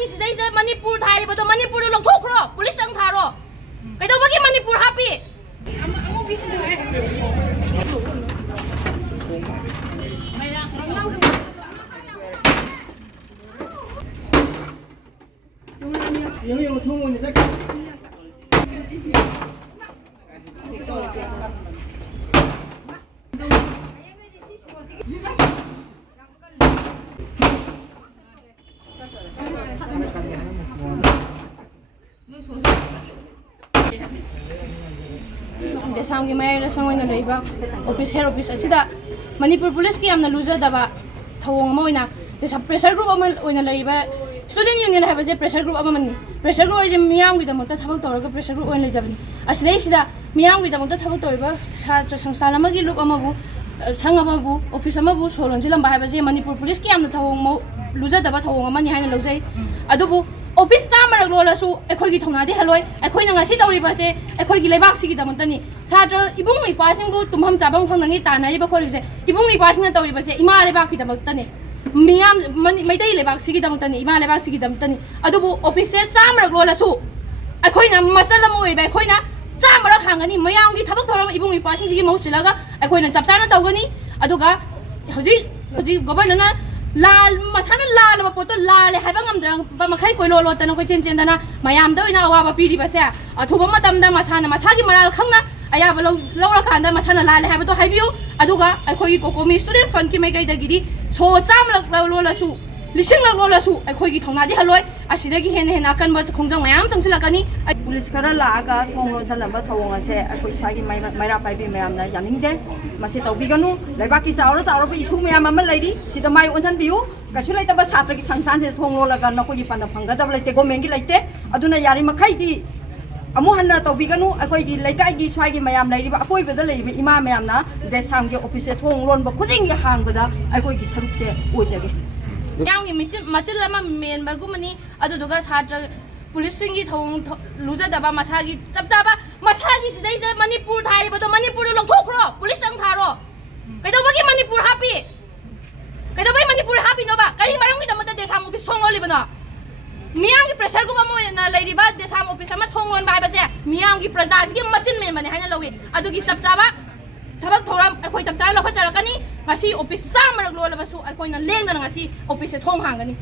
ꯃꯁꯥꯒꯤ ꯁꯤꯗꯩꯁꯤꯗ ꯃꯅꯤꯄꯨꯔ ꯊꯥꯔꯤꯕꯗꯣ ꯃꯅꯤꯄꯨꯔꯗ ꯂꯧꯊꯣꯛꯈ꯭ꯔꯣ ꯄꯨꯂꯤꯁꯇꯪ ꯊꯥꯔꯣ ꯀꯩꯗꯧꯕꯒꯤ ꯃꯅꯤꯄꯨꯔ ꯍꯥꯞꯄꯤ DESAM mayayla sangoyna leiba office head office asida Manipur police ki amna lujadaba thawong ama oina DESAM pressure group ama oina leiba student union haba je pressure group ama mani pressure group je miyam gi damota thabak tawraga pressure group oina lejabani asida sida miyam gi damota thabak tawriba satra sangsana ama gi loop ama bu sangama bu office ama bu Lonsilamba haba je Manipur police ki amna thawong mo lujadaba thawong ama ni haina lojai adubu office samar lolasu ekhoi gi thongna di haloi ekhoi na ngasi tawri ba se ekhoi gi lebak sigi damantani satra ibung mi pasing bu tumham chabang phangni tanari ba khori se ibung mi pasing na tawri ba se ima lebak ki damantani miyam mai dai lebak sigi damantani ima lebak sigi damantani adubu office samar lolasu ekhoi na machalam oi ba ekhoi na chamar khangani mayam gi thabak thoram ibung mi pasing gi mausilaga ekhoi na chapchana tawgani aduga hoji governor na लाल मसाना लाल बपोतो लाल हैबा ngamdrang ba makhai koi lo tana koi chen dana mayam da ina awa ba piri ba se athuba matam da masana masagi maral khangna aya ba lawra kanda masana laal haiba to haibiu aduga akhoi kokomi student front ki mai gai da gidi so cham lo la su lising lo la su akhoi gi thongna di haloi asida gi hen akan ba khongjang mayam changsilakani police खरा लागा थोंग लोंसलंबा थवंग असे अखोई swaggy Myra पाइबी ma'am ना यानिंगदे मसे तौबिगनु लेबाकी चावरा चावरा पे issue ma'am अमा Larry सिदा माइ ओनसन बियु कछु लैतबा छात्र की संस्थान से थोंग लोलगा नकोई पाना फंगदब लैते गवर्नमेंट की लैते अदुना यारी मखै दी अमु हन्ना तौबिगनु अखोई गी लैकाई गी स्वागी मैम लैरिबा अकोई बदा लैरिबा इमा मैम ना DESAM के ऑफिस से थोंग लोनबा खुदिंग गी हांगबदा अखोई गी सरुक से ओजगे यांगी मचिल लमा मेन बगुमनी अदुदुगा छात्र पुलिसिंग की थोंग लुजदबा मसागी चपचाबा मसागी सिदैसे मणिपुर थारिबदो मणिपुर लौथोख्रो पुलिसंग थारो कैदोबगी Manipur happy कैदोबई Manipur happy nova करी मरंगी दमता DESAM ऑफिस थोंगलिबनो मियाम की pressure Gauba Moyna लैरिबा DESAM office अमा थोंगलोन बायबसे मियाम की प्रजास की मचिन मेन बने हाइना लौवे अदुगी चपचाबा थबक थोराम अखोई चपचार लखो चरकनी ngasi office samar लोलबसु अखोइना लेंगदन ngasi office थोंग हांगनी